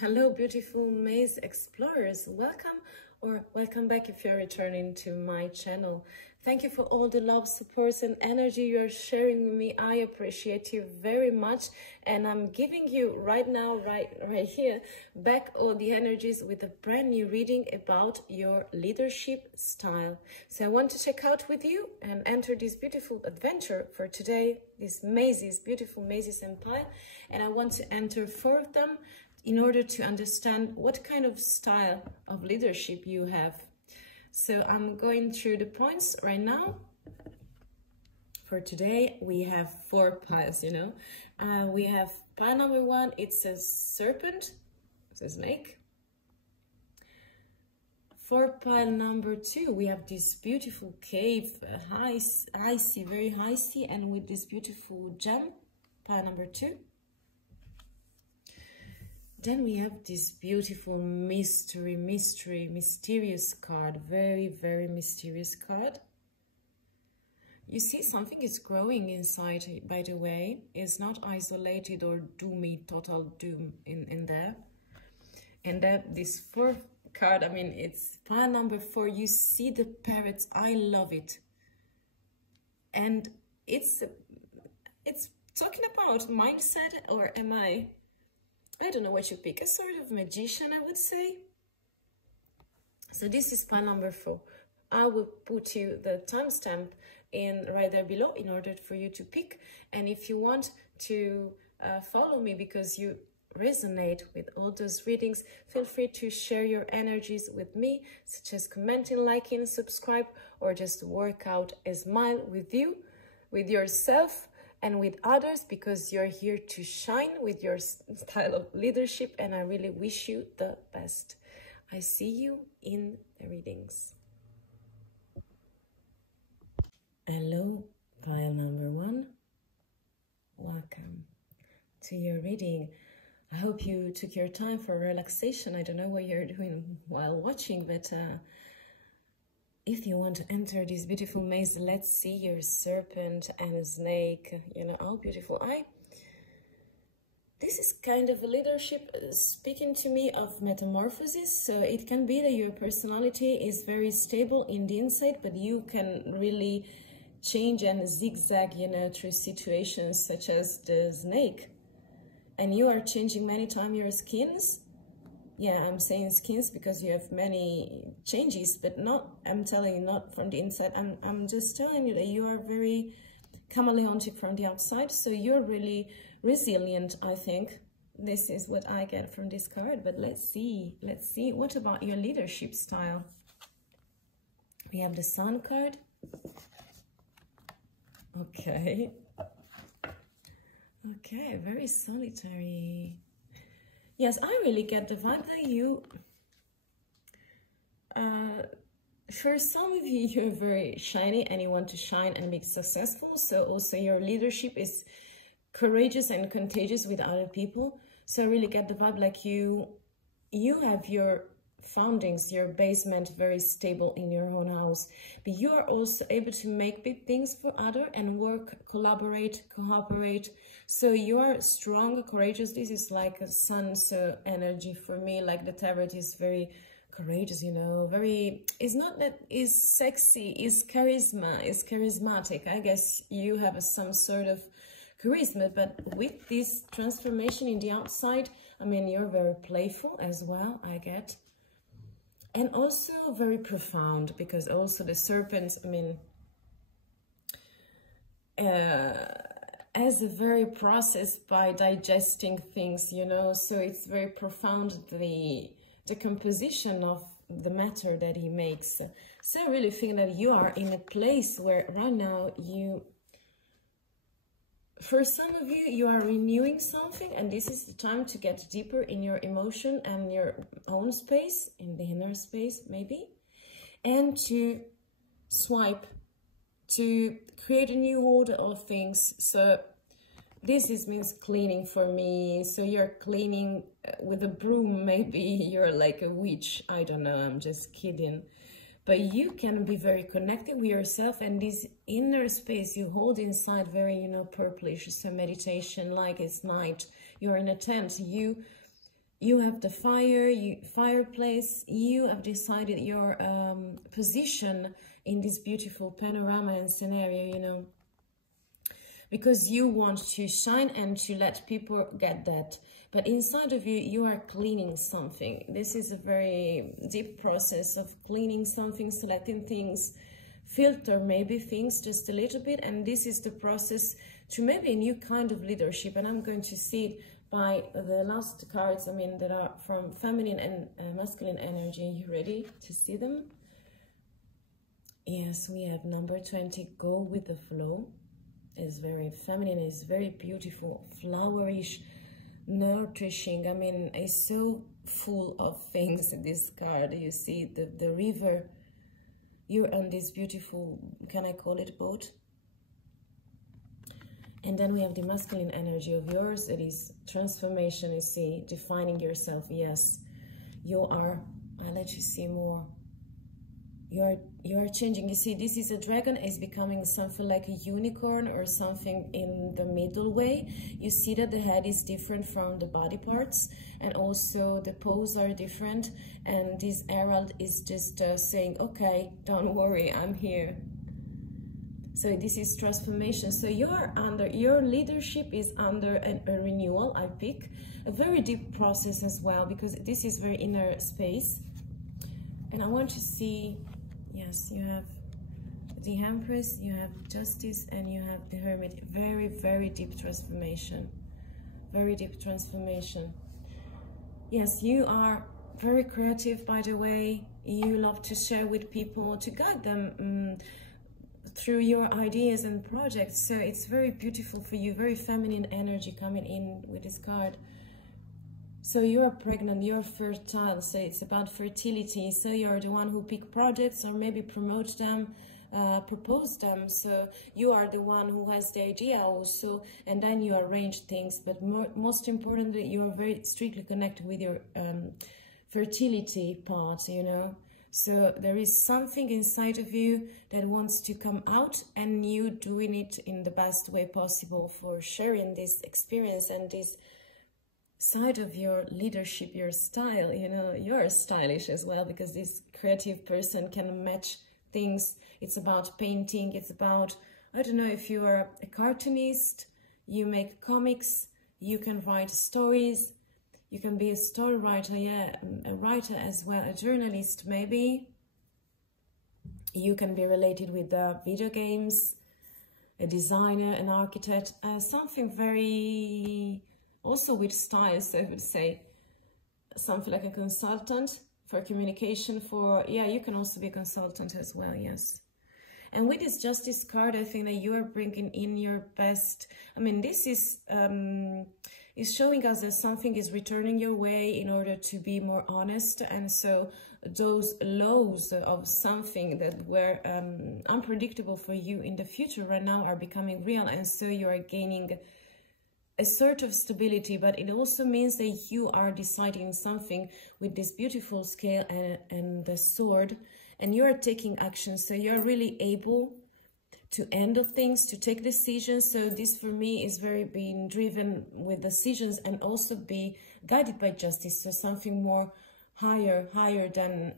Hello, beautiful maze explorers. Welcome or welcome back if you're returning to my channel. Thank you for all the love, supports and energy you're sharing with me. I appreciate you very much, and I'm giving you right now, right here, back all the energies with a brand new reading about your leadership style. So I want to check out with you and enter this beautiful adventure for today, this mazes, beautiful mazes empire, and I want to enter 4 of them in order to understand what kind of style of leadership you have. So I'm going through the points right now. For today, we have 4 piles, we have pile number 1, it's a serpent, it's a snake. For pile number 2, we have this beautiful cave, icy, very icy, and with this beautiful gem, pile number 2. Then we have this beautiful mysterious card. Very, very mysterious card. You see something is growing inside, by the way. It's not isolated or doomy, total doom in there. And that this 4th card, I mean, it's pile number 4. You see the parrots. I love it. And it's talking about mindset, or am I don't know what you pick, a sort of magician, I would say. So this is pile number 4. I will put you the timestamp in right there below in order for you to pick. And if you want to follow me because you resonate with all those readings, feel free to share your energies with me, such as commenting, liking, subscribe, or just work out a smile with you, with yourself, and with others, because you're here to shine with your style of leadership, and I really wish you the best. I see you in the readings. Hello, pile number 1. Welcome to your reading. I hope you took your time for relaxation. I don't know what you're doing while watching, but if you want to enter this beautiful maze, let's see your serpent and a snake. How beautiful. This is kind of a leadership speaking to me of metamorphosis. So it can be that your personality is very stable in the inside, but you can really change and zigzag, through situations such as the snake. And you are changing many times your skins. Yeah, I'm saying skins because you have many changes, but not, I'm telling you, not from the inside. I'm just telling you that you are very chameleontic from the outside, so you're really resilient, I think. This is what I get from this card, but let's see. What about your leadership style? We have the Sun card. Okay, very solitary. Yes, I really get the vibe that you, for some of you, you're very shiny and you want to shine and be successful. So also your leadership is courageous and contagious with other people. So I really get the vibe like you have your foundings, your basement very stable in your own house. But you are also able to make big things for others and work, collaborate, cooperate. So you are strong, courageous. This is like a sun energy for me. Like the tarot is very courageous, very, it's not that it's sexy, it's charisma, it's charismatic. I guess you have some sort of charisma, but with this transformation in the outside, I mean, you're very playful as well, I get. And also very profound, because also the serpent, I mean, has a very process by digesting things, so it's very profound, the composition of the matter that he makes. So I really think that you are in a place where right now for some of you, you are renewing something, and this is the time to get deeper in your emotion and your own space, in the inner space maybe, and to swipe, to create a new order of things. So this means cleaning for me. So you're cleaning with a broom, maybe you're like a witch. I don't know, I'm just kidding. But you can be very connected with yourself, and this inner space you hold inside very, purplish. So meditation, like it's night, you're in a tent, you You have the fireplace. You have decided your position in this beautiful panorama and scenario, you know, because you want to shine and to let people get that. But inside of you, you are cleaning something. This is a very deep process of cleaning something, selecting things, filter maybe things just a little bit. And this is the process to maybe a new kind of leadership. And I'm going to see it by the last cards, I mean, that are from feminine and masculine energy. Are you ready to see them? Yes, we have number 20, go with the flow. It's very feminine, it's very beautiful, flowerish, nourishing. I mean, it's so full of things in this card. You see the river. You're on this beautiful, can I call it boat? And then we have the masculine energy of yours. It is transformation, you see, defining yourself. Yes, you are, I'll let you see more. You're changing. You see, this is a dragon, is becoming something like a unicorn or something in the middle way. You see that the head is different from the body parts, and also the pose are different. And this herald is just saying, okay, don't worry, I'm here. So this is transformation. So you're under, your leadership is under a renewal, I pick. A very deep process as well, because this is very inner space. And I want to see, yes, you have the Empress, you have Justice, and you have the Hermit. Very, very deep transformation. Very deep transformation. Yes, you are very creative, by the way. You love to share with people, to guide them through your ideas and projects. So it's very beautiful for you, very feminine energy coming in with this card. So you're pregnant, you're fertile, so it's about fertility. So you're the one who pick projects or maybe promote them, propose them. So you are the one who has the idea also, and then you arrange things. But most importantly, you are very strictly connected with your fertility part, you know. So there is something inside of you that wants to come out, and you doing it in the best way possible for sharing this experience and this side of your leadership, your style. You know, you're stylish as well, because this creative person can match things. It's about painting, it's about, I don't know, if you are a cartoonist, you make comics, you can write stories. You can be a story writer, yeah, a writer as well, a journalist maybe. You can be related with video games, a designer, an architect, something very, also with styles, I would say. Something like a consultant for communication, for, yeah, you can also be a consultant as well, yes. And with this Justice card, I think that you are bringing in your best. I mean, this is showing us that something is returning your way in order to be more honest. And so those lows of something that were unpredictable for you in the future right now are becoming real. And so you are gaining a sort of stability, but it also means that you are deciding something with this beautiful scale and the sword, and you are taking action. So you're really able to handle things, to take decisions. So this for me is very being driven with decisions and also be guided by justice. So something more higher than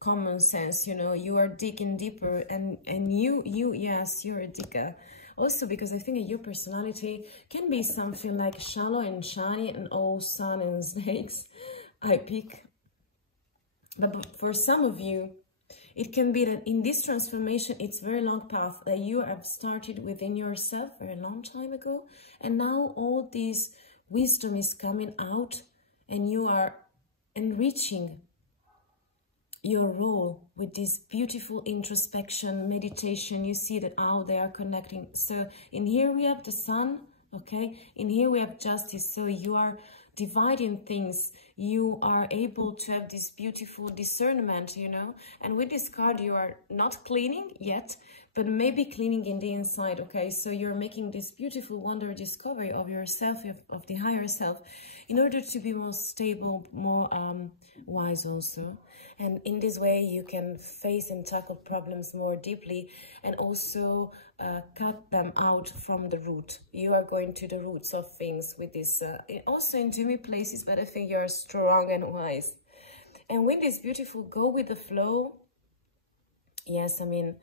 common sense, you know. You are digging deeper, and you yes, you're a digger. Also because I think that your personality can be something like shallow and shiny and all sun and snakes, I pick. But for some of you, it can be that in this transformation, it's a very long path that you have started within yourself a very long time ago. And now all this wisdom is coming out, and you are enriching your role with this beautiful introspection, meditation. You see that how they are connecting. So in here we have the sun, okay? In here we have justice. So you are dividing things. You are able to have this beautiful discernment, you know. And with this card, you are not cleaning yet, but maybe cleaning in the inside, okay? So you're making this beautiful wonder discovery of yourself, of the higher self. in order to be more stable, more wise also. And in this way, you can face and tackle problems more deeply and also cut them out from the root. You are going to the roots of things with this, also in doomy places, but I think you are strong and wise. And with this beautiful go with the flow, yes, I mean,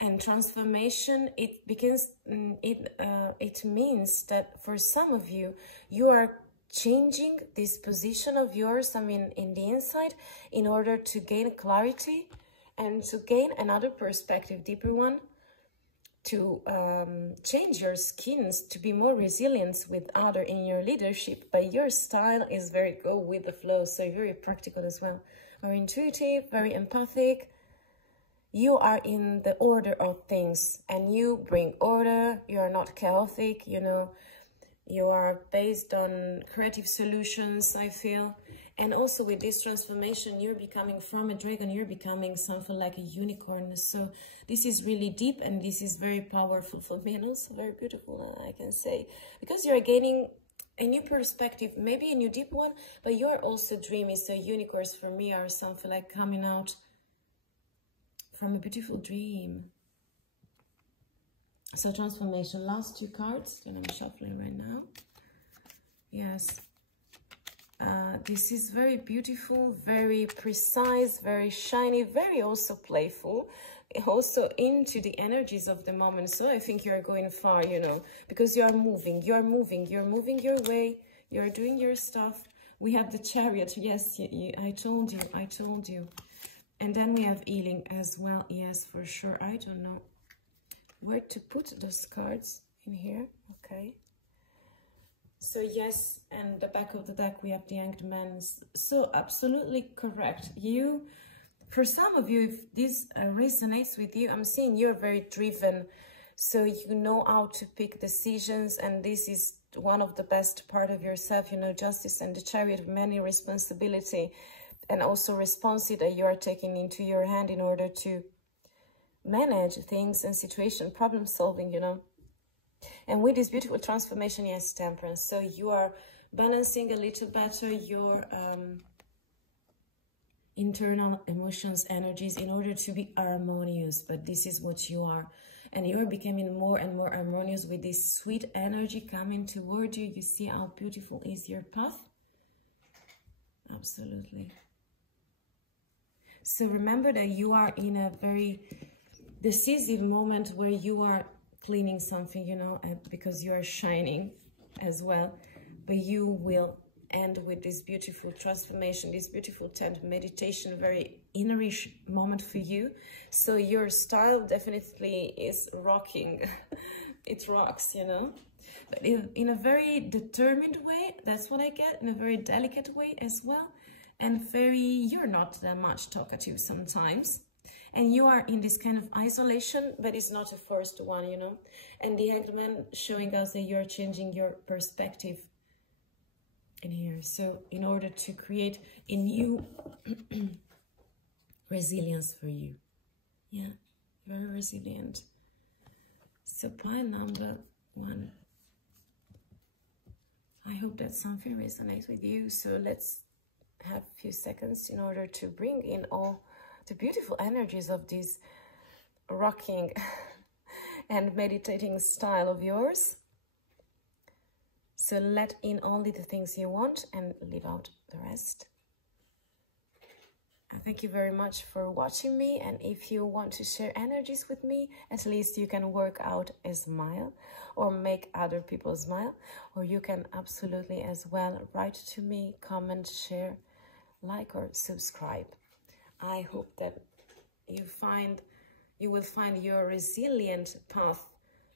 and transformation, it begins, it means that for some of you, you are changing this position of yours, I mean, in the inside, in order to gain clarity and to gain another perspective, deeper one, to change your skins, to be more resilient with other in your leadership. But your style is very go with the flow, so very practical as well. Very intuitive, very empathic. You are in the order of things and you bring order. You are not chaotic, you know. You are based on creative solutions, I feel. And also with this transformation, you're becoming from a dragon, you're becoming something like a unicorn. So this is really deep and this is very powerful for me and also very beautiful, I can say. Because you're gaining a new perspective, maybe a new deep one, but you're also dreamy. So unicorns for me are something like coming out from a beautiful dream. So transformation, last two cards that I'm shuffling right now. Yes. This is very beautiful, very precise, very shiny, very also playful, also into the energies of the moment. So I think you're going far, you know, because you're moving your way, you're doing your stuff. We have the Chariot. Yes, I told you. And then we have healing as well. Yes, for sure. I don't know where to put those cards in here. Okay. So yes, and the back of the deck, we have the Hanged Man. So absolutely correct. You, for some of you, if this resonates with you, I'm seeing you're very driven. So you know how to pick decisions, and this is one of the best part of yourself, you know, justice and the Chariot, many responsibility and also responsibility that you are taking into your hand in order to manage things and situation, problem solving, you know. And with this beautiful transformation, yes, Temperance. So you are balancing a little better your internal emotions, energies in order to be harmonious. But this is what you are. And you are becoming more and more harmonious with this sweet energy coming toward you. You see how beautiful is your path? Absolutely. So remember that you are in a very decisive moment where you are cleaning something, you know, because you are shining as well. But you will end with this beautiful transformation, this beautiful tent meditation, very innerish moment for you. So your style definitely is rocking. It rocks, you know. But in a very determined way, that's what I get, in a very delicate way as well. And you're not that much talkative sometimes. And you are in this kind of isolation, but it's not a forced one, you know. And the Hanged Man showing us that you're changing your perspective in here. So in order to create a new resilience for you. Yeah, very resilient. So pile number 1. I hope that something resonates with you. So let's have a few seconds in order to bring in all the beautiful energies of this rocking and meditating style of yours. So let in only the things you want and leave out the rest. And thank you very much for watching me. And if you want to share energies with me, at least you can work out a smile or make other people smile. Or you can absolutely as well write to me, comment, share, like or subscribe. I hope that you will find your resilient path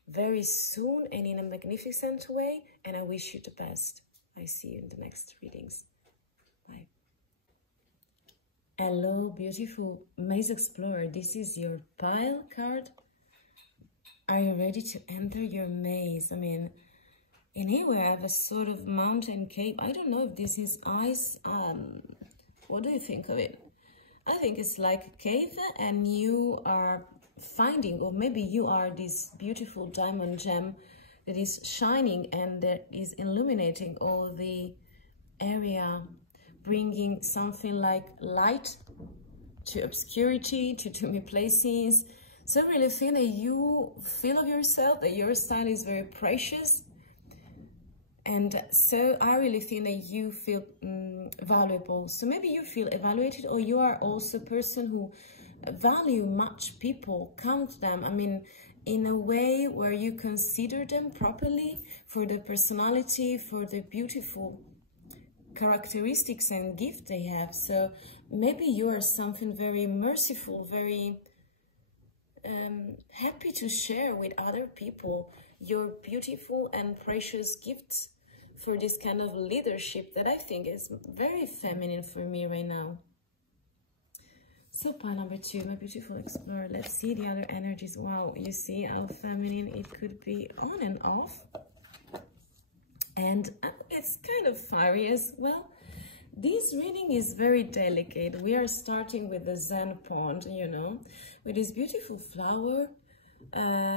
very soon and in a magnificent way. And I wish you the best. I see you in the next readings. Bye. Hello, beautiful Maze Explorer. This is your pile card. Are you ready to enter your maze? I mean, in here I have a sort of mountain cave. I don't know if this is ice. What do you think of it? I think it's like a cave and you are finding, or maybe you are this beautiful diamond gem that is shining and that is illuminating all the area, bringing something like light to obscurity, to too many places. So I really feel that you feel of yourself, that your style is very precious. And so I really think that you feel valuable. So maybe you feel evaluated, or you are also a person who value much people, count them. I mean, in a way where you consider them properly for the personality, for the beautiful characteristics and gift they have. So maybe you are something very merciful, very happy to share with other people your beautiful and precious gifts for this kind of leadership that I think is very feminine for me right now. So pile number 2, my beautiful explorer. Let's see the other energies. Wow, you see how feminine it could be on and off. And it's kind of fiery as well. This reading is very delicate. We are starting with the Zen pond, you know, with this beautiful flower.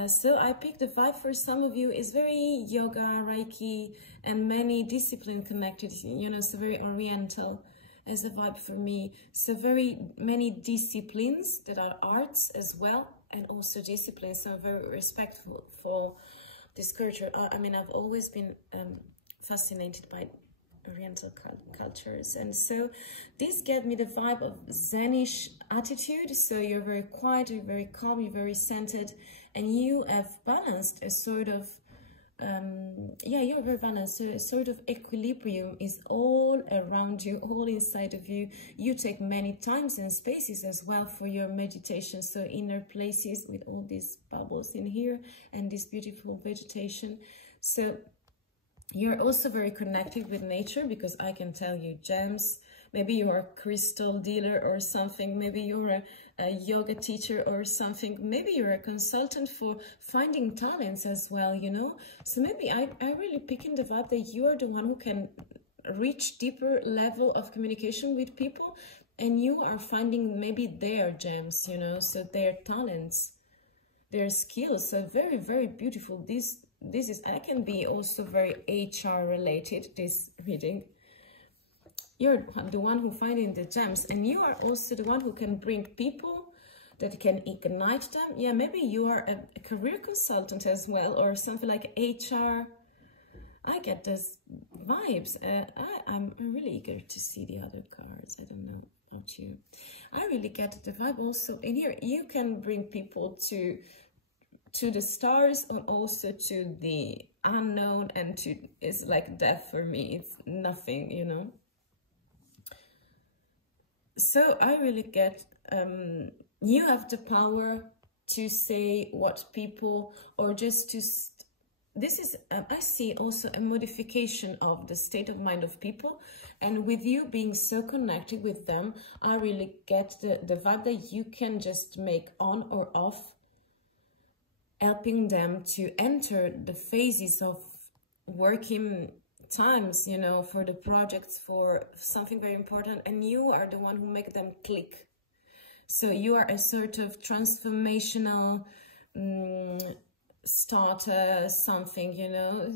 So I picked the vibe for some of you. It's very yoga, Reiki, and many discipline connected, you know, so very oriental as a vibe for me. So very many disciplines that are arts as well, and also disciplines. So I'm very respectful for this culture. I mean, I've always been fascinated by Oriental cultures, and so this gave me the vibe of Zenish attitude. So you're very quiet, you're very calm, you're very centered, and you have balanced a sort of yeah, you're very balanced. So a sort of equilibrium is all around you, all inside of you. You take many times and spaces as well for your meditation, so inner places with all these bubbles in here and this beautiful vegetation. So you're also very connected with nature, because I can tell you gems. Maybe you're a crystal dealer or something. Maybe you're a yoga teacher or something. Maybe you're a consultant for finding talents as well, you know. So maybe I really pick in the vibe that you are the one who can reach deeper level of communication with people, and you are finding maybe their gems, you know, so their talents, their skills. So very, very beautiful. This is, I can be also very HR related, this reading. You're the one who finding the gems, and you are also the one who can bring people that can ignite them. Yeah, maybe you are a career consultant as well, or something like HR. I get those vibes. I'm really eager to see the other cards. I don't know about you. I really get the vibe also in here. You can bring people to the stars, and also to the unknown, and to, it's like death for me. It's nothing, you know. So I really get, you have the power to say what people, or just to, this is, I see also a modification of the state of mind of people. And with you being so connected with them, I really get the vibe that you can just make on or off, helping them to enter the phases of working times, you know, for the projects, for something very important, and you are the one who make them click. So you are a sort of transformational starter, something, you know.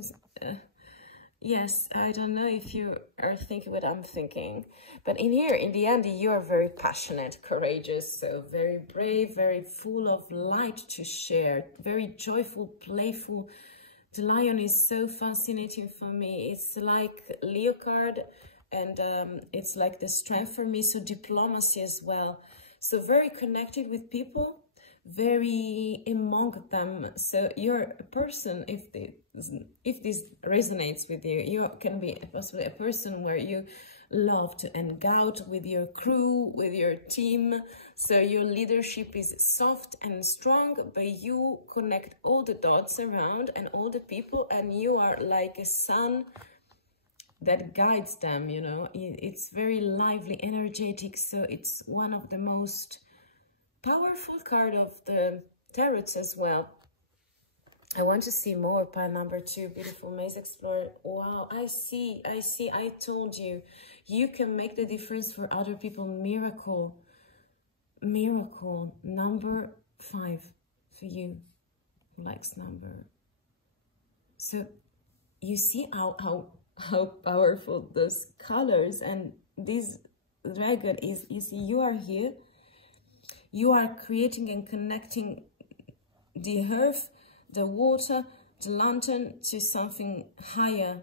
Yes, I don't know if you are thinking what I'm thinking, but in here, in the end, you are very passionate, courageous, so very brave, very full of light to share, very joyful, playful. The lion is so fascinating for me. It's like Leo card, and it's like the strength for me. So diplomacy as well. So very connected with people, very among them. So you're a person, if this resonates with you, you can be possibly a person where you love to hang out with your crew, with your team. So your leadership is soft and strong, but you connect all the dots around and all the people, and you are like a sun that guides them, you know. It's very lively, energetic. So it's one of the most powerful card of the tarots as well. I want to see more. Pile number 2, beautiful Maze Explorer. Wow, I see. I told you, you can make the difference for other people. Miracle number 5 for you, likes number. So you see how how powerful those colors. And this dragon is, you see, you are here, you are creating and connecting the earth, the water, the lantern to something higher.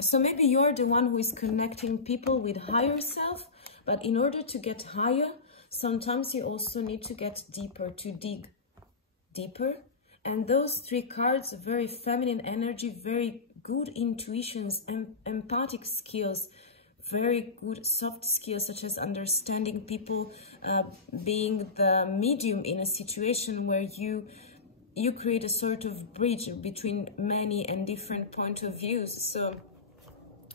So maybe you're the one who is connecting people with higher self, but in order to get higher, sometimes you also need to get deeper, to dig deeper. And those three cards, very feminine energy, very good intuitions and empathic skills, very good soft skills such as understanding people, being the medium in a situation where you create a sort of bridge between many and different point of views. So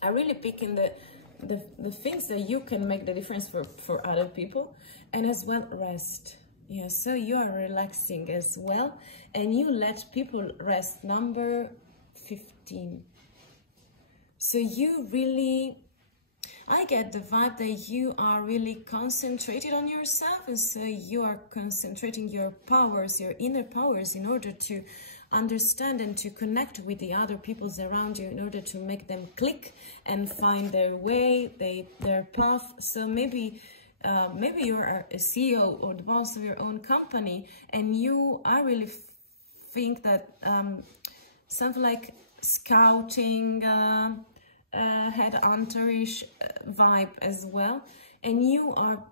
I really pick in the things that you can make the difference for other people. And as well, rest. Yeah, so you are relaxing as well, and you let people rest. Number 15. So you really, I get the vibe that you are really concentrated on yourself, and so you are concentrating your powers, your inner powers, in order to understand and to connect with the other peoples around you, in order to make them click and find their way, their path. So maybe you're a CEO or the boss of your own company, and I really think that something like scouting, headhunterish vibe as well, and you are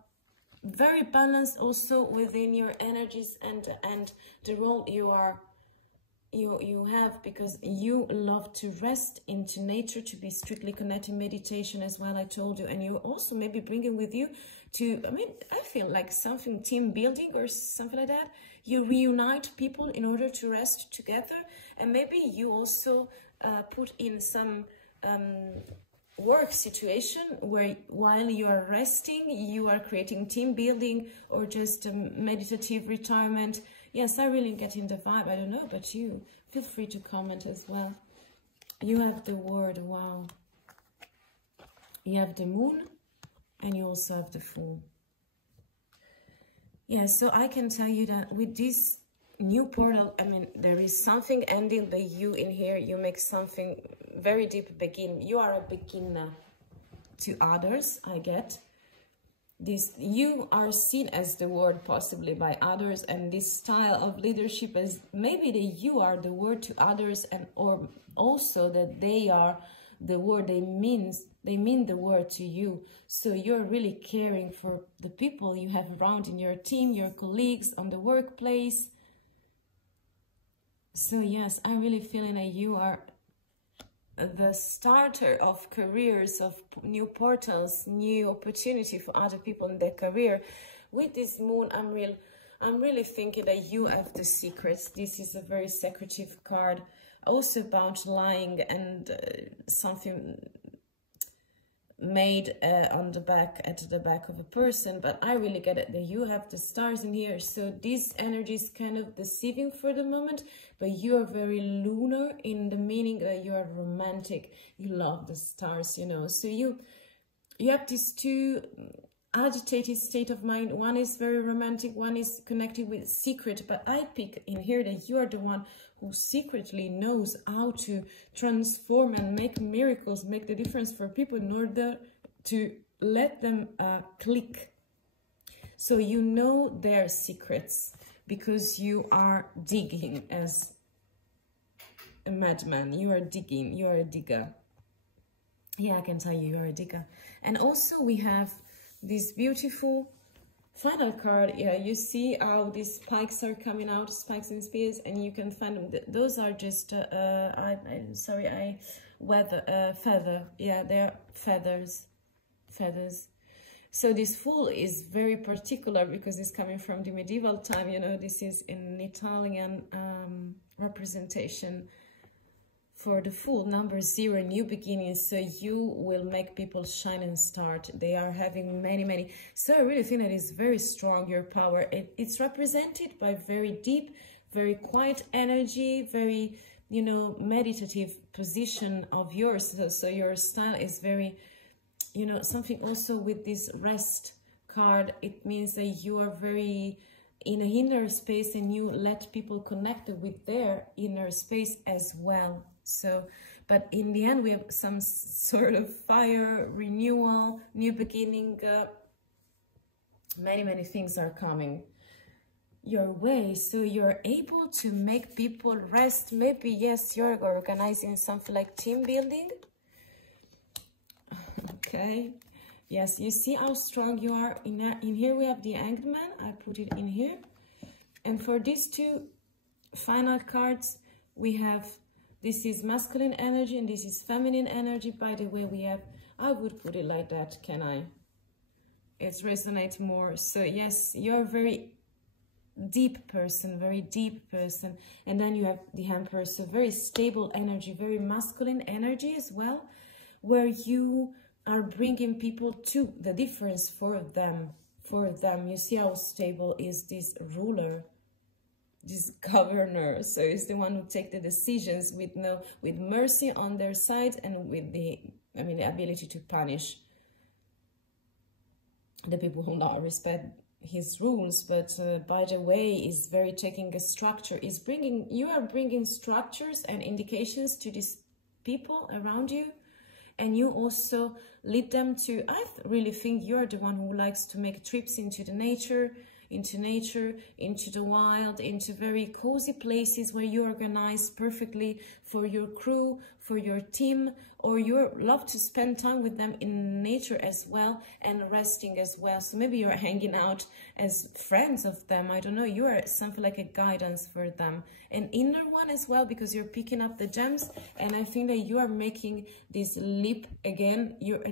very balanced also within your energies and the role you have, because you love to rest into nature, to be strictly connected, meditation as well, I told you. And you also maybe bringing with you to, I feel like something team building or something like that. You reunite people in order to rest together, and maybe you also put in some work situation where while you are resting, you are creating team building or just meditative retirement. Yes, I really get in the vibe. I don't know about you. Feel free to comment as well. You have the word, wow. You have the moon, and you also have the fool. Yeah, so I can tell you that with this new portal, there is something ending, but you in here, you make something very deep begin. You are a beginner to others, I get. This, you are seen as the word possibly by others, and this style of leadership is maybe that you are the word to others, and or also that they are the word, they mean the word to you. So you're really caring for the people you have around in your team, your colleagues, on the workplace. So yes, I'm really feeling that you are the starter of careers, of new portals, new opportunity for other people in their career. With this moon, I'm really thinking that you have the secrets. This is a very secretive card, also about lying and something made at the back of a person. But I really get it that you have the stars in here. So this energy is kind of deceiving for the moment, but you are very lunar in the meaning that you are romantic. You love the stars, you know. So you have these two agitated state of mind. One is very romantic, one is connected with secret. But I pick in here that you are the one who secretly knows how to transform and make miracles, make the difference for people in order to let them click. So you know their secrets because you are digging as a madman. You are digging, you are a digger. Yeah, I can tell you, you're a digger. And also we have this beautiful final card. Yeah, you see how these spikes are coming out, spikes and spears, and you can find them. Those are just feather. Yeah, they're feathers. So this fool is very particular because it's coming from the medieval time. You know, this is an Italian representation for the fool, number 0, new beginnings. So you will make people shine and start. They are having many. So I really think that is very strong, your power. It's represented by very deep, very quiet energy, very, you know, meditative position of yours. So your style is very, you know, something also with this rest card. It means that you are very in an inner space and you let people connect with their inner space as well. So But in the end, we have some sort of fire, renewal, new beginning. Many things are coming your way, so you're able to make people rest. Maybe, yes, you're organizing something like team building. Okay, yes, you see how strong you are. In here we have the Hanged Man. I put it in here. And for these two final cards, we have, this is masculine energy and this is feminine energy. By the way, we have, I would put it like that, can I? It resonates more. So yes, you're a very deep person, very deep person. And then you have the Emperor, so very stable energy, very masculine energy as well, where you are bringing people to the difference for them. You see how stable is this ruler, this governor. So it's the one who takes the decisions with mercy on their side, and with the ability to punish the people who don't respect his rules. But by the way, is very taking a structure, you are bringing structures and indications to these people around you, and you also lead them to, I really think you're the one who likes to make trips into nature, into the wild, into very cozy places where you organize perfectly for your crew, for your team, or you love to spend time with them in nature as well, and resting as well. So maybe you're hanging out as friends of them. I don't know, you are something like a guidance for them. An inner one as well, because you're picking up the gems, and I think that you are making this leap again. You're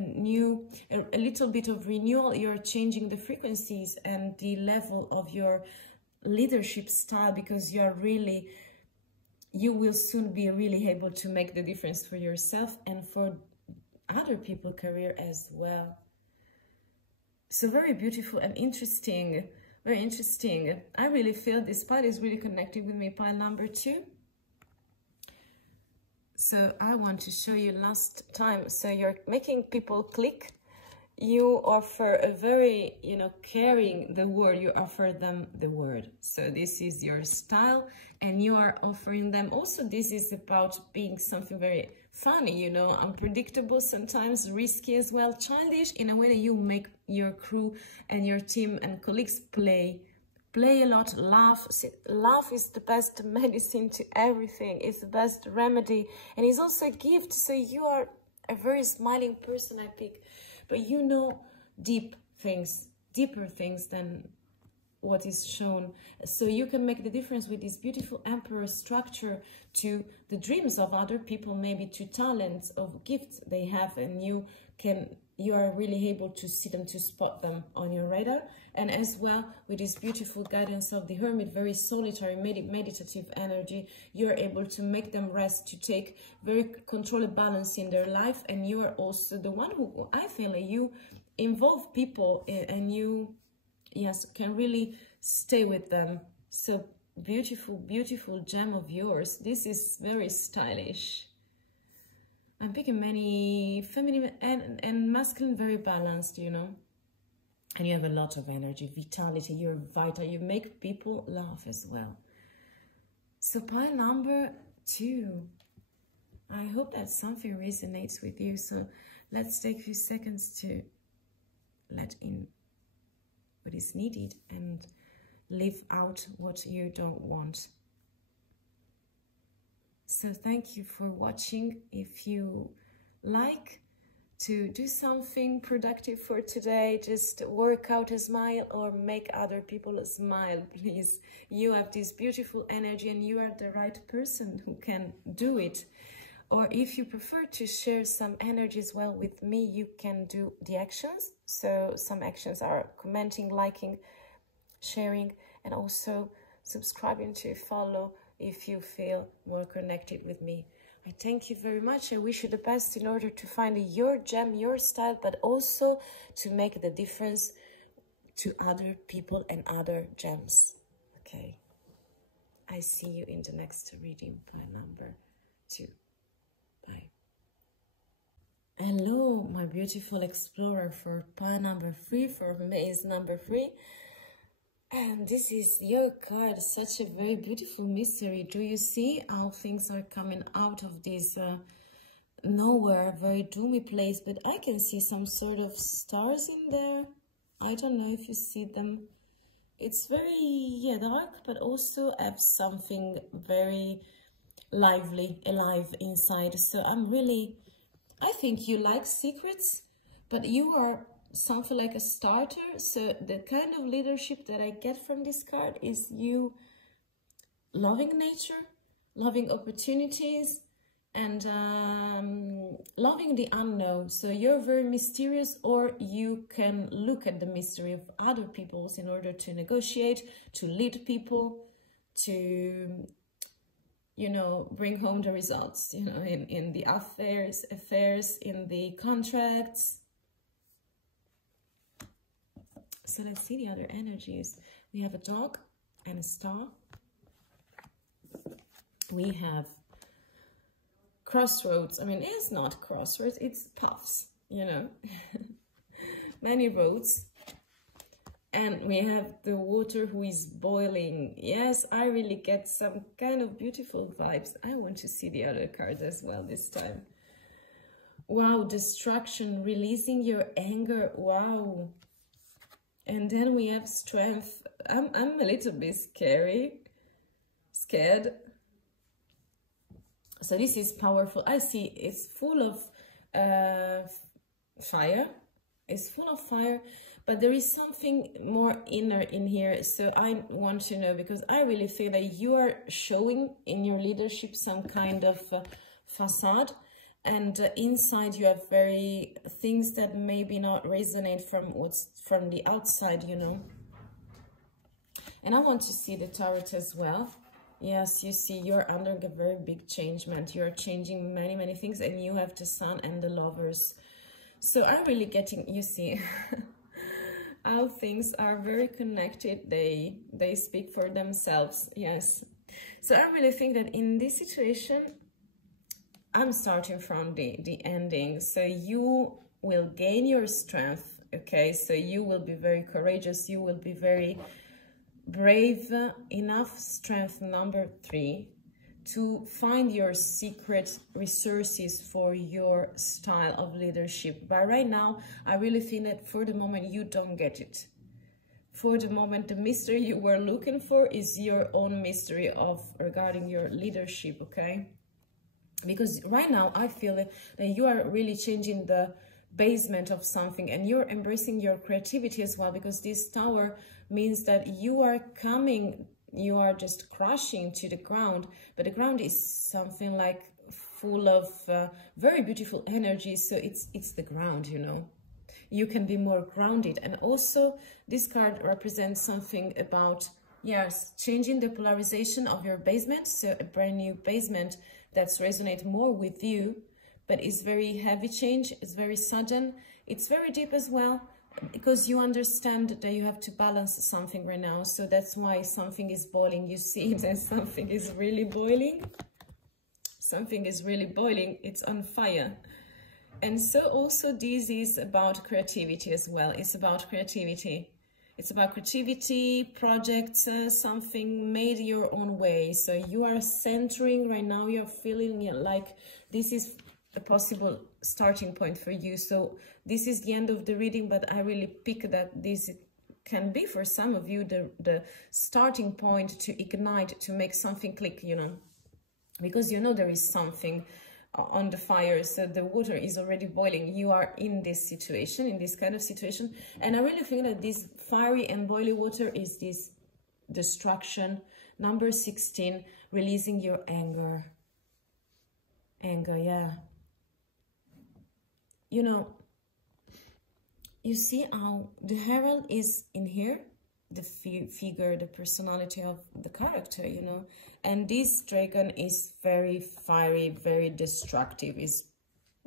a little bit of renewal. You're changing the frequencies and the level of your leadership style, because you will soon be really able to make the difference for yourself and for other people's career as well. So very beautiful and interesting, very interesting. I really feel this pile is really connected with me, pile number 2. So I want to show you last time. So you're making people click. You offer a very, caring the word. You offer them the word. So this is your style, and you are offering them also. This is about being something very funny, unpredictable, sometimes risky as well, childish, in a way that you make your crew and your team and colleagues play a lot, laugh. See, laugh is the best medicine to everything. It's the best remedy, and it's also a gift. So you are a very smiling person, I pick. But deeper things than what is shown. So you can make the difference with this beautiful emperor structure to the dreams of other people, maybe to talents of gifts they have, and you are really able to see them, to spot them on your radar. And as well, with this beautiful guidance of the hermit, very solitary, meditative energy, you're able to make them rest, to take very controlled balance in their life. And you are also the one who, I feel like, you involve people, and you, yes, can really stay with them. So beautiful gem of yours. This is very stylish. I'm picking many feminine and masculine, very balanced, And you have a lot of energy, vitality. You're vital. You make people laugh as well. So pile number 2. I hope that something resonates with you. So let's take a few seconds to let in what is needed and leave out what you don't want. So thank you for watching. If you like to do something productive for today, just work out a smile or make other people smile, please. You have this beautiful energy, and you are the right person who can do it. Or if you prefer to share some energy as well with me, you can do the actions. So some actions are commenting, liking, sharing, and also subscribing to follow if you feel more connected with me. I thank you very much. I wish you the best in order to find your gem, your style, but also to make the difference to other people and other gems. Okay. I see you in the next reading, pile number 2. Bye. Hello, my beautiful explorer, for pile number 3, for maze number 3. And this is your card, such a very beautiful mystery. Do you see how things are coming out of this nowhere, very doomy place, but I can see some sort of stars in there. I don't know if you see them. It's very, yeah, dark, but also have something very lively, alive inside. So I think you like secrets, but you are something like a starter. So the kind of leadership that I get from this card is you loving nature, loving opportunities, and loving the unknown. So you're very mysterious, or you can look at the mystery of other people's in order to negotiate, to lead people, to, you know, bring home the results, you know, in the affairs, in the contracts. So let's see the other energies. We have a dog and a star. We have crossroads. I mean, it's not crossroads, it's paths, you know. Many roads. And we have the water who is boiling. Yes, I really get some kind of beautiful vibes. I want to see the other cards as well this time. Wow, destruction, releasing your anger. Wow. And then we have strength. I'm a little bit scared. So this is powerful. I see it's full of fire. It's full of fire, but there is something more inner in here. So I want to know, because I really feel that you are showing in your leadership some kind of facade, and inside you have very things that maybe not resonate from what's from the outside, you know. And I want to see the tarot as well. Yes, you see, you're under a very big changement. You're changing many, many things, and you have the Sun and the Lovers. So I'm really getting, you see, how things are very connected. They speak for themselves, yes. So I really think that in this situation, I'm starting from the ending. So you will gain your strength, okay? So you will be very courageous. You will be very brave enough, strength number 3, to find your secret resources for your style of leadership. But right now, I really think that for the moment, you don't get it. For the moment, the mystery you were looking for is your own mystery regarding your leadership, okay? Because right now, I feel that you are really changing the basement of something, and you're embracing your creativity as well, because this tower means that you are just crashing to the ground, but the ground is something like full of very beautiful energy. So it's the ground, you know. You can be more grounded. And also this card represents something about, yes, changing the polarization of your basement. So a brand new basement that's resonate more with you, but it's very heavy change. It's very sudden. It's very deep as well, because you understand that you have to balance something right now. So that's why something is boiling. You see that something is really boiling. Something is really boiling. It's on fire. And so also this is about creativity as well. It's about creativity. It's about creativity, projects, something made your own way. So you are centering right now. You're feeling like this is a possible starting point for you. So this is the end of the reading, but I really pick that this can be for some of you the starting point to ignite, to make something click, you know, because you know there is something on the fire. So the water is already boiling. You are in this situation, in this kind of situation, and I really think that this fiery and boiling water is this destruction. Number 16, releasing your anger. Anger, yeah. You know, you see how the herald is in here, the figure, the personality of the character, you know. And this dragon is very fiery, very destructive, is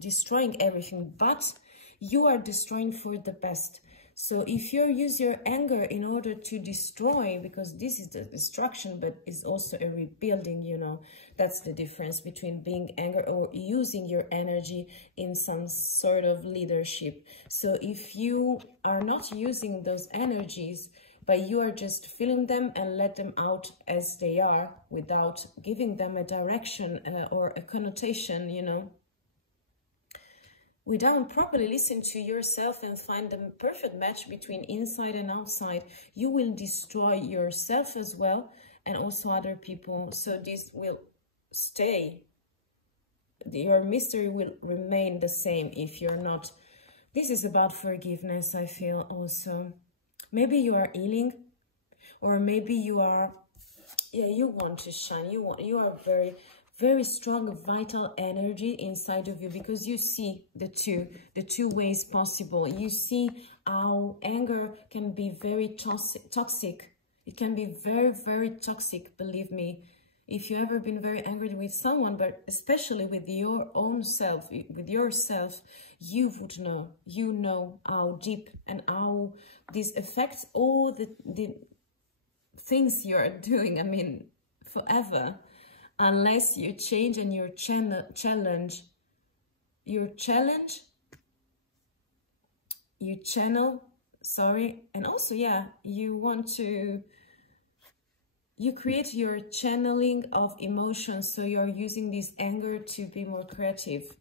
destroying everything, but you are destroying for the best. So if you use your anger in order to destroy, because this is the destruction, but it's also a rebuilding, you know, that's the difference between being angry or using your energy in some sort of leadership. So if you are not using those energies, but you are just feeling them and let them out as they are without giving them a direction or a connotation, you know, without properly listening to yourself and find the perfect match between inside and outside, you will destroy yourself as well, and also other people. So this will stay. Your mystery will remain the same if you're not. This is about forgiveness, I feel also. Maybe you are healing, or maybe you are, yeah, you want to shine. You are very, very strong, vital energy inside of you, because you see the two ways possible. You see how anger can be very toxic. It can be very, very toxic, believe me. If you ever been very angry with someone, but especially with your own self, with yourself, you would know. You know how deep and how this affects all the things you're doing, I mean, forever. Unless you change and you channel, sorry, and also, yeah, you create your channeling of emotions, so you're using this anger to be more creative,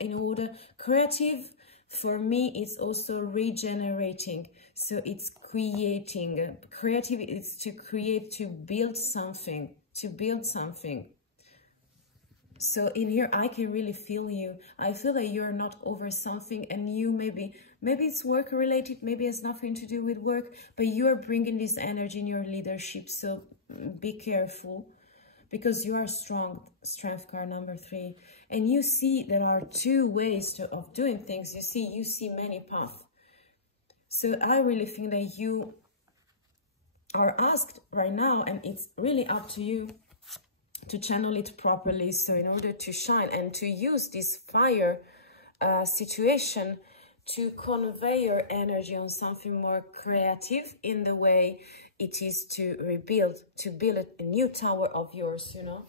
in order, creative, for me, it's also regenerating, so it's creating, creative is to create, to build something, So in here, I can really feel you. I feel that you're not over something, and you maybe it's work related, maybe it's nothing to do with work, but you are bringing this energy in your leadership. So be careful, because you are strong, strength card number 3. And you see there are 2 ways of doing things. You see many paths. So I really think that you are asked right now, and it's really up to you to channel it properly, so in order to shine and to use this fire situation to convey your energy on something more creative, in the way it is to rebuild, to build a new tower of yours, you know.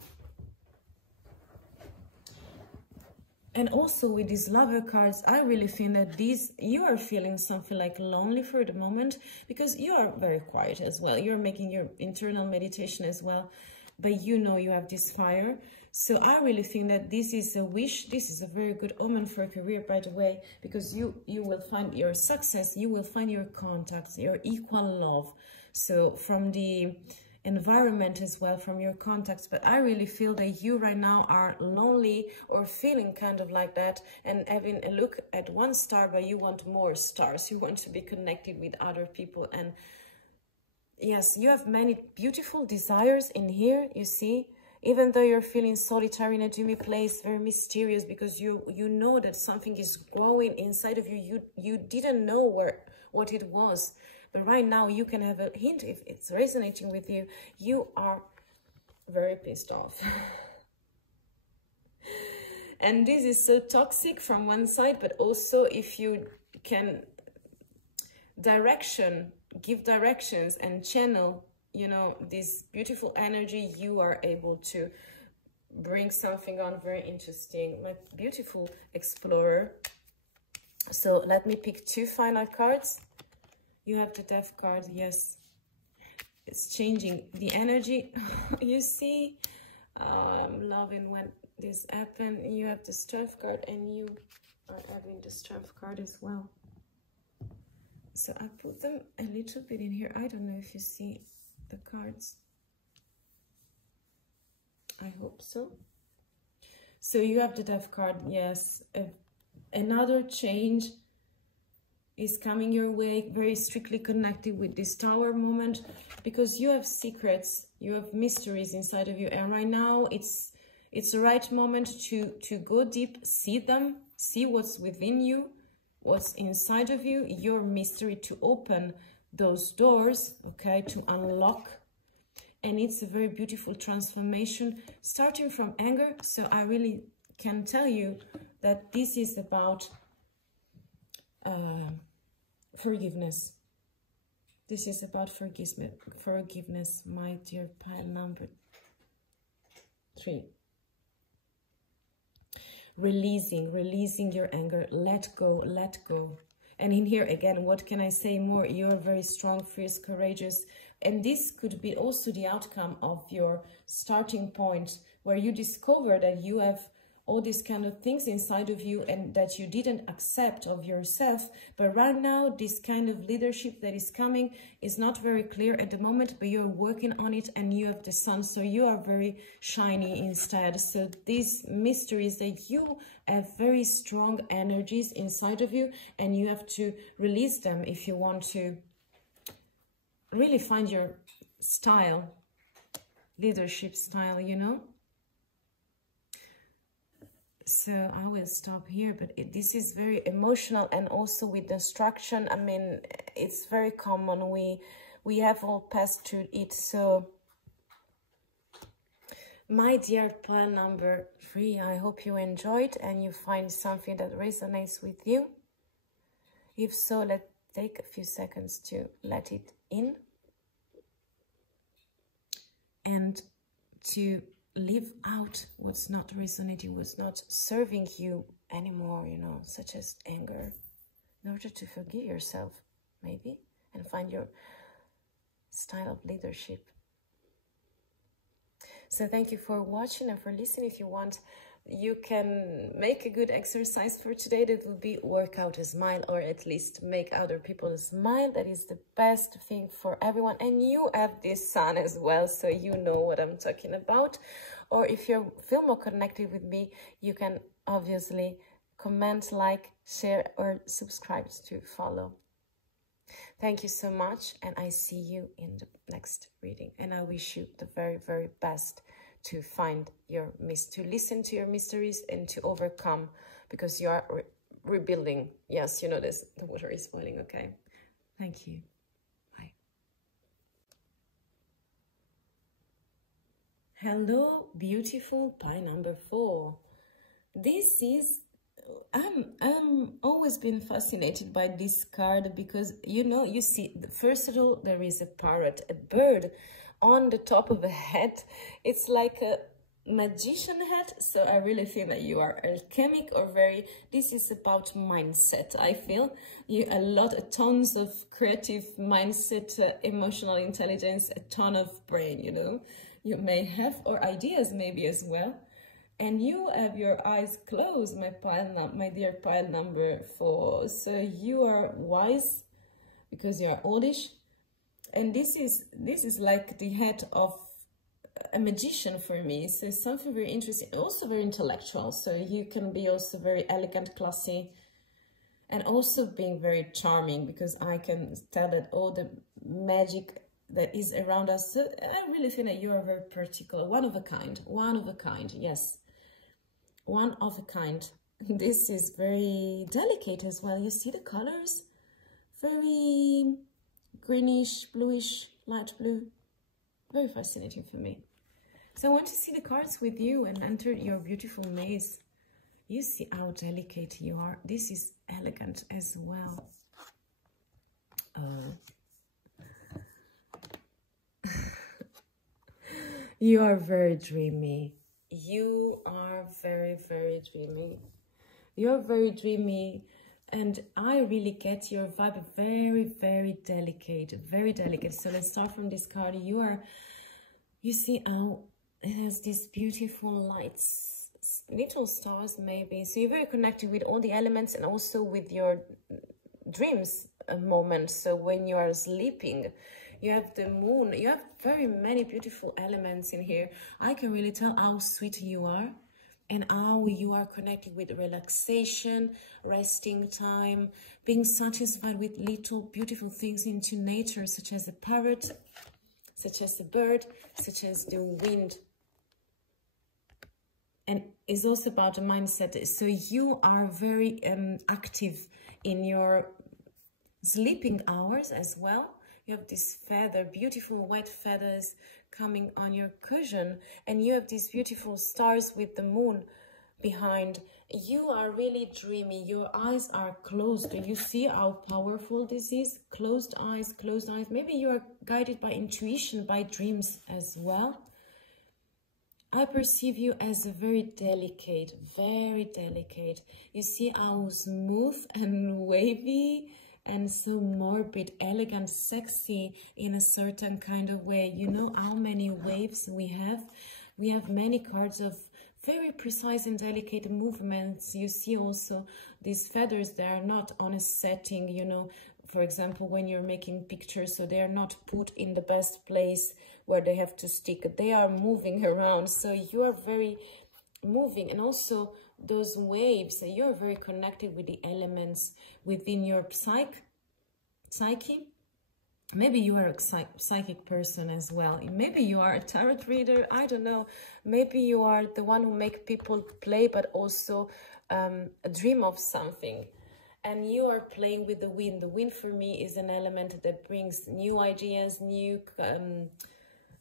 And also with these lover cards, I really think that you are feeling something like lonely for the moment, because you are very quiet as well. You're making your internal meditation as well, but you know you have this fire. So I really think that this is a wish. This is a very good omen for a career, by the way, because you will find your success, you will find your contacts, your equal love. So from the environment as well, from your contacts. But I really feel that you right now are lonely, or feeling kind of like that, and having a look at one star, but you want more stars. You want to be connected with other people. And yes, you have many beautiful desires in here, you see. Even though you're feeling solitary in a dreamy place, very mysterious, because you know that something is growing inside of you. You didn't know what it was. But right now you can have a hint if it's resonating with you. You are very pissed off. And this is so toxic from one side, but also if you can give directions and channel, you know, this beautiful energy, you are able to bring something on very interesting. My beautiful explorer. So let me pick 2 final cards. You have the Death card, yes. It's changing the energy. You see, I'm loving when this happens. You have the Strength card, and you are having the Strength card as well. So I put them a little bit in here. I don't know if you see the cards. I hope so. So you have the Death card, yes. Another change is coming your way, very strictly connected with this Tower moment, because you have secrets, you have mysteries inside of you, and right now it's the right moment to go deep, see them, see what's within you, what's inside of you, your mystery, to open those doors, okay, to unlock. And it's a very beautiful transformation starting from anger. So I really can tell you that this is about forgiveness. This is about forgiveness, my dear pile number 3. Releasing your anger. Let go. And in here again, what can I say more? You're very strong, fierce, courageous. And this could be also the outcome of your starting point, where you discover that you have all these kind of things inside of you and that you didn't accept of yourself. But right now, this kind of leadership that is coming is not very clear at the moment, but you're working on it, and you have the sun, so you are very shiny instead. So these mysteries that you have very strong energies inside of you, and you have to release them if you want to really find your style, leadership style, you know. So I will stop here, but this is very emotional, and also with destruction. I mean, it's very common. We have all passed through it. So my dear pile number 3, I hope you enjoyed and you find something that resonates with you. If so, let's take a few seconds to let it in and to leave out what's not resonating, what's not serving you anymore, you know, such as anger, in order to forgive yourself, maybe, and find your style of leadership. So thank you for watching and for listening. If you want, you can make a good exercise for today. That would be work out a smile, or at least make other people smile. That is the best thing for everyone. And you have this sun as well, so you know what I'm talking about. Or if you feel more connected with me, you can obviously comment, like, share, or subscribe to follow. Thank you so much, and I see you in the next reading. And I wish you the very, very best to find your to listen to your mysteries and to overcome, because you are rebuilding. Yes, you know this. The water is boiling. Okay. Thank you. Bye. Hello, beautiful pile number 4. This is I'm always been fascinated by this card, because you know, you see, first of all, there is a parrot, a bird on the top of a head. It's like a magician hat. So I really think that you are alchemic, or very, this is about mindset. I feel you tons of creative mindset, emotional intelligence, a ton of brain, you know, you may have, or ideas maybe as well. And you have your eyes closed, my dear pile number 4. So you are wise because you are oldish. And this is like the head of a magician for me. So it's something very interesting, also very intellectual. So you can be also very elegant, classy, and also being very charming, because I can tell that all the magic that is around us. So I really think that you are very particular, one of a kind, yes. One of a kind. This is very delicate as well. You see the colors? Very greenish, bluish, light blue. Very fascinating for me. So I want to see the cards with you and enter your beautiful maze. You see how delicate you are. This is elegant as well. You are very dreamy. You are very, very dreamy. You're very dreamy, and I really get your vibe. Very, very delicate, very delicate. So let's start from this card. You see how it has these beautiful lights, little stars maybe. So you're very connected with all the elements, and also with your dreams moment. So when you are sleeping, you have the moon. You have very many beautiful elements in here. I can really tell how sweet you are, and how you are connected with relaxation, resting time, being satisfied with little beautiful things into nature, such as the parrot, such as the bird, such as the wind. And it's also about the mindset. So you are very active in your sleeping hours as well. You have this feather, beautiful white feathers coming on your cushion, and you have these beautiful stars with the moon behind. You are really dreamy. Your eyes are closed. Do you see how powerful this is? Closed eyes, closed eyes. Maybe you are guided by intuition, by dreams as well. I perceive you as a very delicate, very delicate. You see how smooth and wavy and so morbid, elegant, sexy in a certain kind of way. You know how many waves we have? We have many cards of very precise and delicate movements. You see also these feathers, they are not on a setting, you know, for example, when you're making pictures, so they are not put in the best place where they have to stick. They are moving around, so you are very moving. And also those waves, you're very connected with the elements within your psyche. Maybe you are a psychic person as well. Maybe you are a tarot reader. I don't know. Maybe you are the one who make people play, but also dream of something. And you are playing with the wind. The wind for me is an element that brings new ideas, new,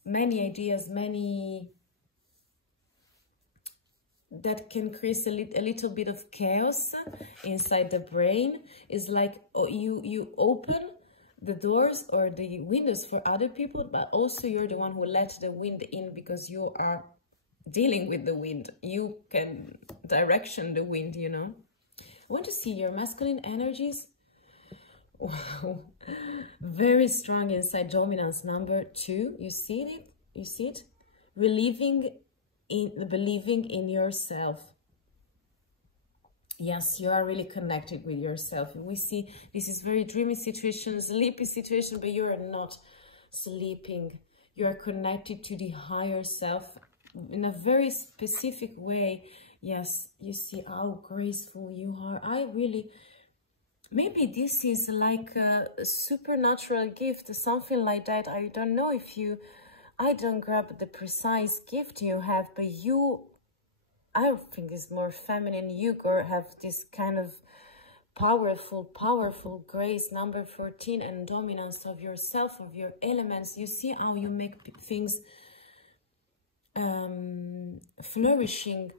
many ideas, that can create a little bit of chaos inside the brain. It's like, oh, you open the doors or the windows for other people, but also you're the one who let the wind in, because you are dealing with the wind. You can direction the wind, you know. I want to see your masculine energies. Wow, very strong inside dominance number 2. You see it? You see it? Believing in yourself. Yes, you are really connected with yourself. We see this is very dreamy situation, sleepy situation, but you are not sleeping. You are connected to the higher self in a very specific way. Yes, you see how graceful you are. Maybe this is like a supernatural gift, something like that. I don't know if I don't grab the precise gift you have, but I think it's more feminine. You have this kind of powerful grace, number 14, and dominance of yourself, of your elements. You see how you make things flourishing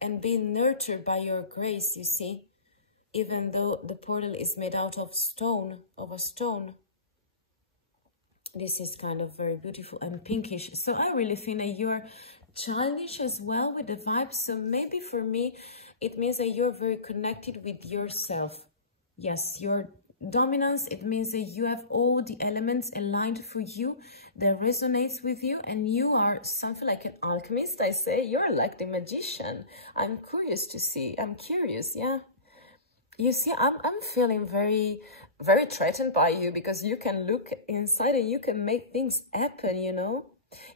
and being nurtured by your grace, you see, even though the portal is made out of a stone. This is kind of very beautiful and pinkish. So I really think that you're childish as well with the vibes. So maybe for me, it means that you're very connected with yourself. Yes, your dominance, it means that you have all the elements aligned for you that resonates with you, and you are something like an alchemist. I say you're like the magician. I'm curious to see. I'm curious, yeah. You see, I'm feeling very threatened by you, because you can look inside and you can make things happen, you know.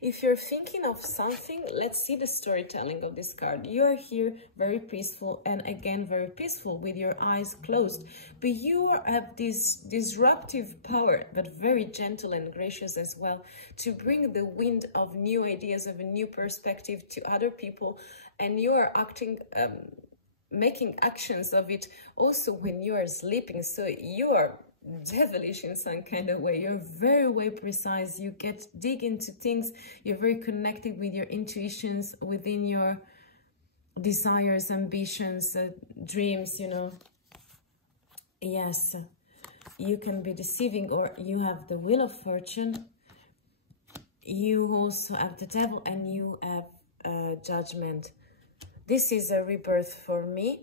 If you're thinking of something, let's see the storytelling of this card. You are here very peaceful, and again very peaceful with your eyes closed, but you have this disruptive power, but very gentle and gracious as well, to bring the wind of new ideas, of a new perspective to other people. And you are acting, making actions of it also when you are sleeping. So you are devilish in some kind of way. You're very precise. You dig into things. You're very connected with your intuitions, within your desires, ambitions, dreams, you know. Yes, you can be deceiving, or you have the Wheel of Fortune. You also have the Devil, and you have Judgment. This is a rebirth for me.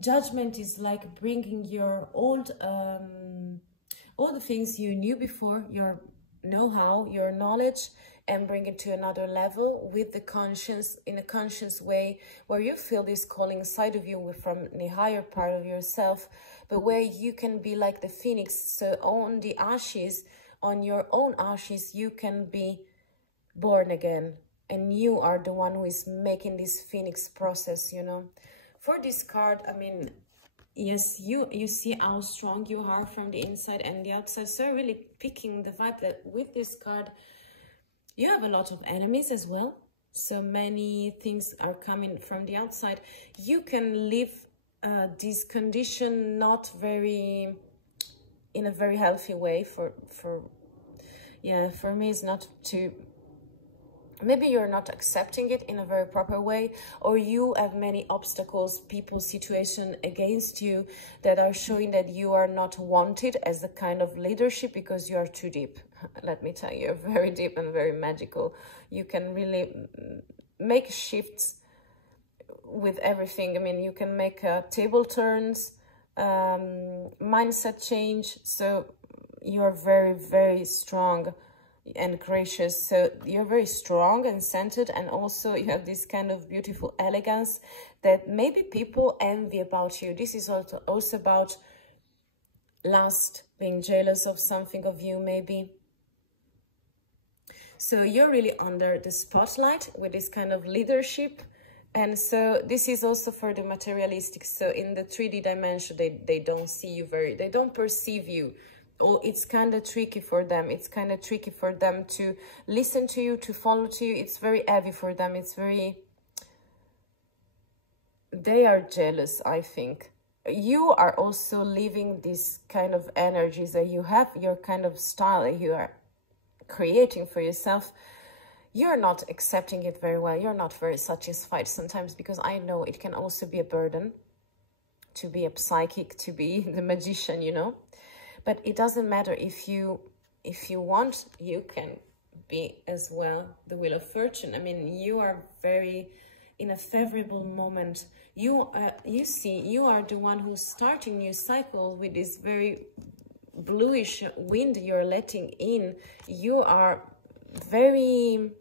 Judgment is like bringing your all the things you knew before, your know-how, your knowledge, and bring it to another level with the conscience, in a conscious way, where you feel this calling inside of you from the higher part of yourself, but where you can be like the phoenix. So on the ashes, on your own ashes, you can be born again, and you are the one who is making this phoenix process, you know. For this card, I mean, yes, you see how strong you are from the inside and the outside. So really picking the vibe that with this card, you have a lot of enemies as well. So many things are coming from the outside. You can live this condition not very, in a very healthy way. For me, it's not too... Maybe you're not accepting it in a very proper way, or you have many obstacles, people, situation against you that are showing that you are not wanted as a kind of leadership, because you are too deep. Let me tell you, you're very deep and very magical. You can really make shifts with everything. I mean, you can make table turns, mindset change. So you're very strong and gracious. So you're very strong and centered, and also you have this kind of beautiful elegance that maybe people envy about you. This is also about lust, being jealous of something of you maybe. So you're really under the spotlight with this kind of leadership. And so this is also for the materialistic. So in the 3D dimension, they don't see you they don't perceive you. Oh, it's kind of tricky for them. It's kind of tricky for them to listen to you, to follow to you. It's very heavy for them. It's very, they are jealous, I think. You are also living this kind of energies that you have, your kind of style that you are creating for yourself. You're not accepting it very well. You're not very satisfied sometimes, because I know it can also be a burden to be a psychic, to be the magician, you know. But it doesn't matter. If you want, you can be as well the Wheel of Fortune. I mean, you are very in a favorable moment. You see, you are the one who's starting new cycle with this very bluish wind you're letting in. You are very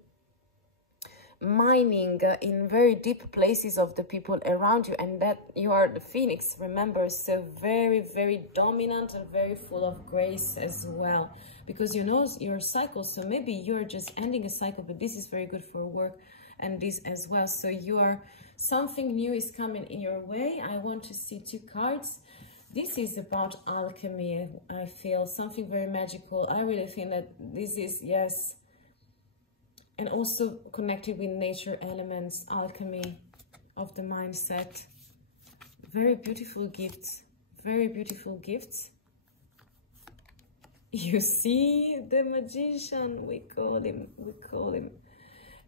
mining in very deep places of the people around you, and that you are the phoenix, remember. So very, very dominant and very full of grace as well, because you know your cycle. So maybe you're just ending a cycle, but this is very good for work and this as well. So you are, something new is coming in your way. I want to see 2 cards. This is about alchemy. I feel something very magical. I really think that this is, yes, and also connected with nature elements, alchemy of the mindset. Very beautiful gifts, very beautiful gifts. You see the magician, we call him.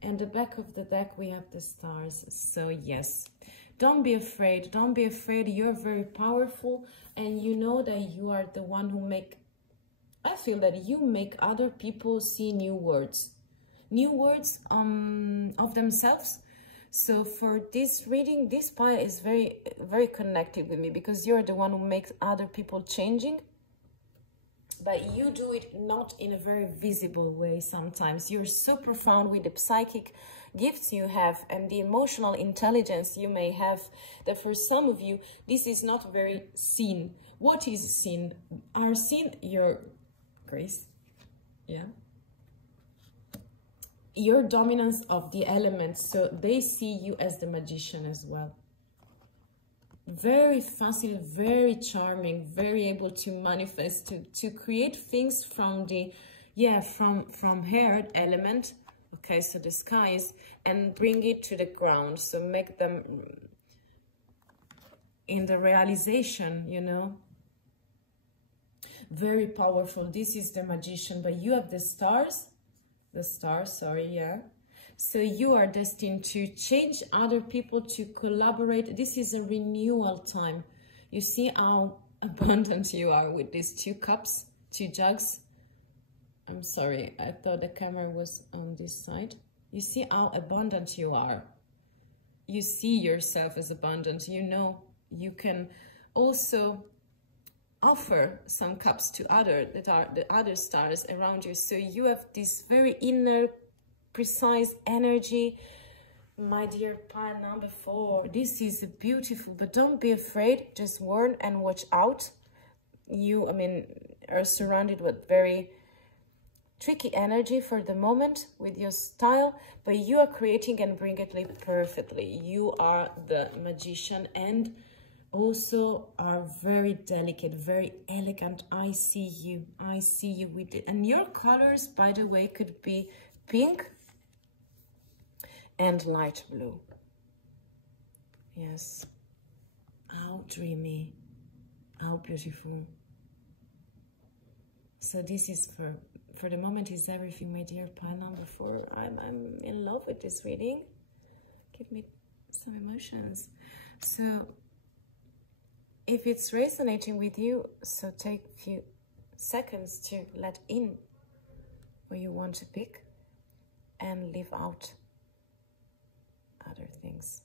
And the back of the deck, we have the stars. So yes, don't be afraid, don't be afraid. You're very powerful, and you know that you are the one who I feel that you make other people see new words of themselves. So for this reading, this pile is very, very connected with me, because you're the one who makes other people changing, but you do it not in a very visible way. Sometimes you're so profound with the psychic gifts you have and the emotional intelligence you may have, that for some of you this is not very seen. What is seen? Are seen your grace, yeah, your dominance of the elements. So they see you as the magician as well. Very facile, very charming, very able to manifest, to create things from the, yeah, from air element, okay, so the skies, and bring it to the ground. So make them in the realization, you know. Very powerful. This is the magician, but you have the stars, sorry, yeah. So you are destined to change other people, to collaborate. This is a renewal time. You see how abundant you are with these 2 cups, 2 jugs. I'm sorry, I thought the camera was on this side. You see how abundant you are. You see yourself as abundant. You know you can also offer some cups to the other stars around you. So you have this very inner, precise energy. My dear pile number 4, this is beautiful, but don't be afraid. Just warn and watch out. You, I mean, are surrounded with very tricky energy for the moment with your style, but you are creating and bring it perfectly. You are the magician, and also are very delicate, very elegant. I see you with it. And your colors, by the way, could be pink and light blue. Yes, how dreamy, how beautiful. So this is for the moment is everything, my dear pile number 4. I'm in love with this reading. Give me some emotions. So if it's resonating with you, so take a few seconds to let in what you want to pick and leave out other things.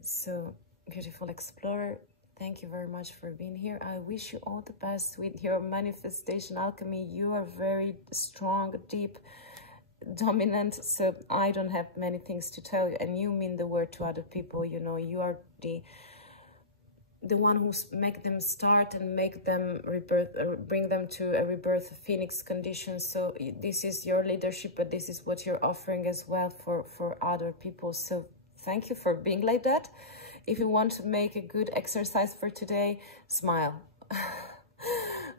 So, beautiful explorer, thank you very much for being here. I wish you all the best with your manifestation alchemy. You are very strong, deep, dominant, so I don't have many things to tell you, and you mean the word to other people. You know, you are the one who make them start and make them rebirth, or bring them to a rebirth phoenix condition. So this is your leadership, but this is what you're offering as well for other people. So thank you for being like that. If you want to make a good exercise for today, smile.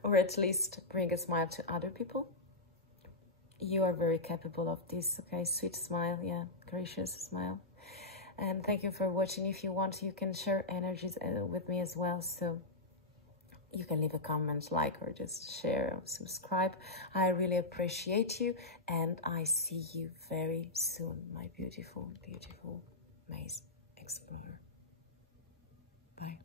Or at least bring a smile to other people. You are very capable of this, okay? Sweet smile, yeah, gracious smile. And thank you for watching. If you want, you can share energies with me as well. So you can leave a comment, like, or just share or subscribe. I really appreciate you. And I see you very soon, my beautiful, beautiful Maze Explorer. Bye.